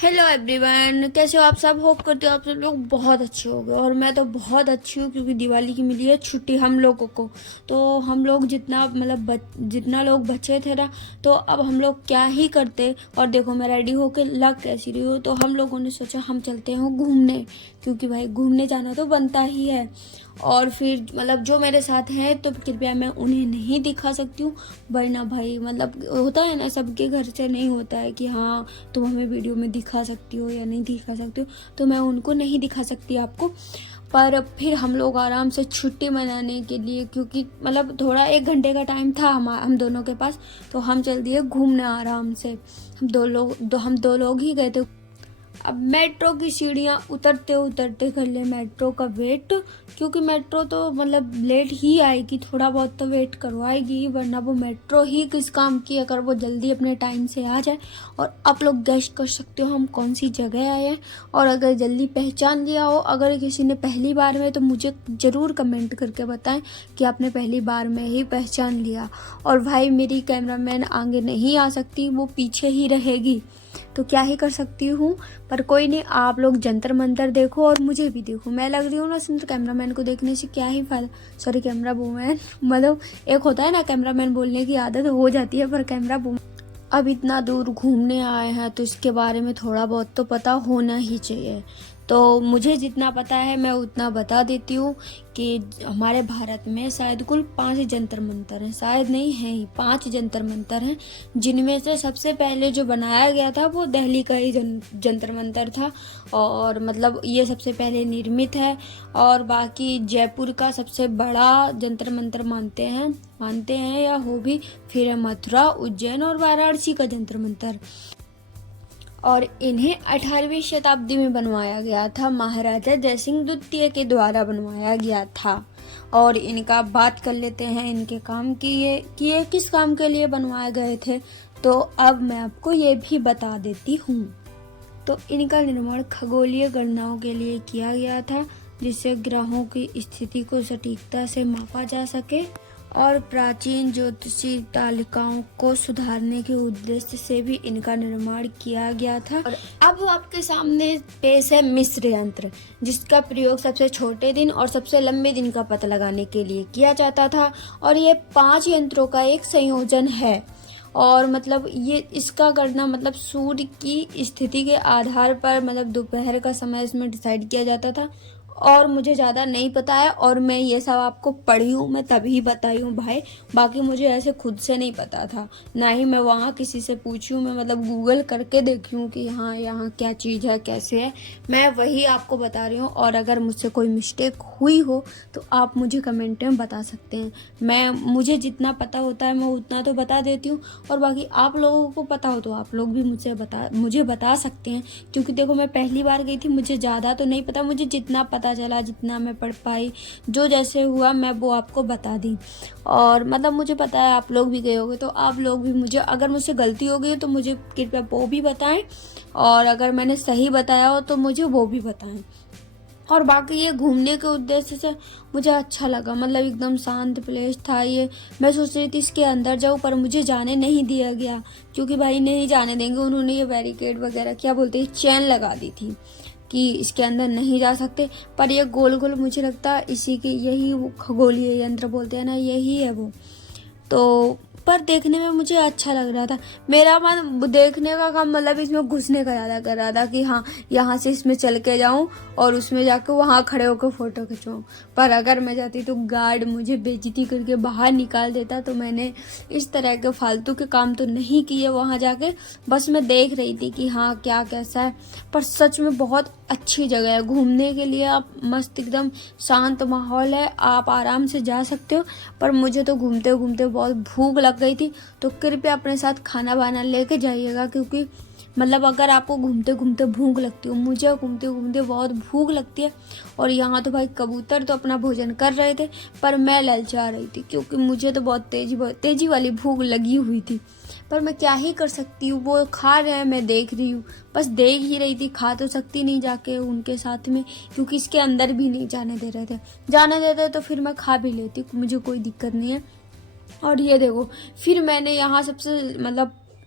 Hello everyone, कैसे हो आप सब। होप करते हो आप सब लोग बहुत अच्छे हो गए और मैं तो बहुत अच्छी हूँ क्योंकि दिवाली की मिली है छुट्टी हम लोगों को। तो हम लोग जितना जितना लोग बचे थे ना, तो अब हम लोग क्या ही करते। और देखो मैं रेडी होके लग कैसी रही हूँ। तो हम लोगों ने सोचा हम चलते हैं घूमने, क्योंकि भाई घूमने जाना तो बनता ही है। और फिर जो मेरे साथ हैं तो कृपया मैं उन्हें नहीं दिखा सकती हूँ, वरना भाई होता है ना, सबके घर से नहीं होता है कि हाँ तुम हमें वीडियो में दिखा सकती हो या नहीं दिखा सकती हो। तो मैं उनको नहीं दिखा सकती आपको। पर फिर हम लोग आराम से छुट्टी मनाने के लिए, क्योंकि थोड़ा 1 घंटे का टाइम था हम दोनों के पास, तो हम चल दिए घूमने आराम से। हम दो लोग ही गए थे। अब मेट्रो की सीढ़ियाँ उतरते उतरते कर ले मेट्रो का वेट, क्योंकि मेट्रो तो लेट ही आएगी, थोड़ा बहुत तो वेट करवाएगी, वरना वो मेट्रो ही किस काम की अगर वो जल्दी अपने टाइम से आ जाए। और आप लोग गेस कर सकते हो हम कौन सी जगह आए हैं। और अगर जल्दी पहचान लिया हो, अगर किसी ने पहली बार में, तो मुझे ज़रूर कमेंट करके बताएं कि आपने पहली बार में ही पहचान लिया। और भाई मेरी कैमरामैन आगे नहीं आ सकती, वो पीछे ही रहेगी, तो क्या ही कर सकती हूँ। पर कोई नहीं, आप लोग जंतर मंतर देखो और मुझे भी देखो। मैं लग रही हूँ ना सुंदर, कैमरामैन को देखने से क्या ही फायदा। सॉरी कैमरा वूमैन, एक होता है ना कैमरामैन बोलने की आदत हो जाती है, पर कैमरा वूमैन। अब इतना दूर घूमने आए हैं तो इसके बारे में थोड़ा बहुत तो पता होना ही चाहिए। तो मुझे जितना पता है मैं उतना बता देती हूँ कि हमारे भारत में शायद कुल 5 जंतर मंतर हैं, शायद नहीं है ही 5 जंतर मंतर हैं, जिनमें से सबसे पहले जो बनाया गया था वो दिल्ली का ही जंतर मंतर था। और ये सबसे पहले निर्मित है। और बाकी जयपुर का सबसे बड़ा जंतर मंतर मानते हैं या हो भी। फिर है मथुरा, उज्जैन और वाराणसी का जंतर मंतर। और इन्हें 18वीं शताब्दी में बनवाया गया था, महाराजा जयसिंह द्वितीय के द्वारा बनवाया गया था। और इनका बात कर लेते हैं इनके काम की, ये किस काम के लिए बनवाए गए थे। तो अब मैं आपको ये भी बता देती हूँ। तो इनका निर्माण खगोलीय गणनाओं के लिए किया गया था, जिससे ग्रहों की स्थिति को सटीकता से मापा जा सके। और प्राचीन ज्योतिषी तालिकाओं को सुधारने के उद्देश्य से भी इनका निर्माण किया गया था। और अब आपके सामने पेश है मिस्र यंत्र, जिसका प्रयोग सबसे छोटे दिन और सबसे लंबे दिन का पता लगाने के लिए किया जाता था। और ये 5 यंत्रों का एक संयोजन है। और ये इसका करना सूर्य की स्थिति के आधार पर दोपहर का समय इसमें डिसाइड किया जाता था। और मुझे ज़्यादा नहीं पता है, और मैं ये सब आपको पढ़ी हूँ, मैं तभी बताई हूँ भाई। बाकी मुझे ऐसे खुद से नहीं पता था, ना ही मैं वहाँ किसी से पूछी हूँ। मैं गूगल करके देखी हूँ कि हाँ यहाँ क्या चीज़ है, कैसे है, मैं वही आपको बता रही हूँ। और अगर मुझसे कोई मिस्टेक हुई हो तो आप मुझे कमेंट में बता सकते हैं। मुझे जितना पता होता है मैं उतना तो बता देती हूँ, और बाकी आप लोगों को पता हो तो आप लोग भी मुझे बता सकते हैं। क्योंकि देखो मैं पहली बार गई थी, मुझे ज़्यादा तो नहीं पता, मुझे जितना पता चला, जितना मैं पढ़ पाई, जो जैसे हुआ मैं वो आपको बता दी। और मुझे पता है आप लोग भी गए होंगे, तो आप लोग भी मुझे, अगर मुझसे गलती हो गई तो मुझे कृपया वो भी बताएं, और अगर मैंने सही बताया हो तो मुझे वो भी बताएं। और बाकी ये घूमने के उद्देश्य से मुझे अच्छा लगा, एकदम शांत प्लेस था ये। मैं सोच रही थी इसके अंदर जाऊँ, पर मुझे जाने नहीं दिया गया, क्योंकि भाई नहीं जाने देंगे। उन्होंने ये बैरिकेड वगैरह, क्या बोलते हैं, चेन लगा दी थी कि इसके अंदर नहीं जा सकते। पर ये गोल गोल, मुझे लगता है इसी के, यही वो खगोलीय यंत्र बोलते हैं ना, यही है वो। तो पर देखने में मुझे अच्छा लग रहा था। मेरा मन देखने का कम, इसमें घुसने का ज़्यादा कर रहा था कि हाँ यहाँ से इसमें चल के जाऊँ और उसमें जाकर वहाँ खड़े होकर फ़ोटो खिंचवाऊँ। पर अगर मैं जाती तो गार्ड मुझे बेइज्जती करके बाहर निकाल देता। तो मैंने इस तरह के फालतू के काम तो नहीं किए वहाँ जाके, बस मैं देख रही थी कि हाँ क्या कैसा है। पर सच में बहुत अच्छी जगह है घूमने के लिए, आप मस्त, एकदम शांत माहौल है, आप आराम से जा सकते हो। पर मुझे तो घूमते घूमते बहुत भूख लग गई थी, तो कृपया अपने साथ खाना वाना लेके जाइएगा, क्योंकि अगर आपको घूमते घूमते भूख लगती हो, मुझे घूमते घूमते बहुत भूख लगती है। और यहाँ तो भाई कबूतर तो अपना भोजन कर रहे थे, पर मैं ललचा रही थी, क्योंकि मुझे तो बहुत तेजी वाली भूख लगी हुई थी। पर मैं क्या ही कर सकती हूँ, वो खा रहे हैं, मैं देख रही हूँ, बस देख ही रही थी, खा तो सकती नहीं जाके उनके साथ में, क्योंकि इसके अंदर भी नहीं जाने दे रहे थे। जाने देते तो फिर मैं खा भी लेती, मुझे कोई दिक्कत नहीं है। और ये देखो, फिर मैंने यहाँ सबसे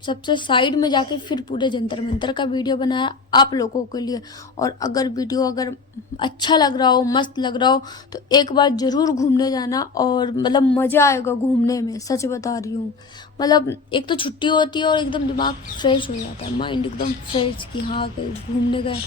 सबसे साइड में जाके फिर पूरे जंतर मंतर का वीडियो बनाया आप लोगों के लिए। और अगर वीडियो अगर अच्छा लग रहा हो, मस्त लग रहा हो, तो एक बार ज़रूर घूमने जाना। और मतलब मज़ा आएगा घूमने में, सच बता रही हूँ। मतलब एक तो छुट्टी होती है और एकदम दिमाग फ्रेश हो जाता है, माइंड एकदम फ्रेश कि हाँ कहीं घूमने गए।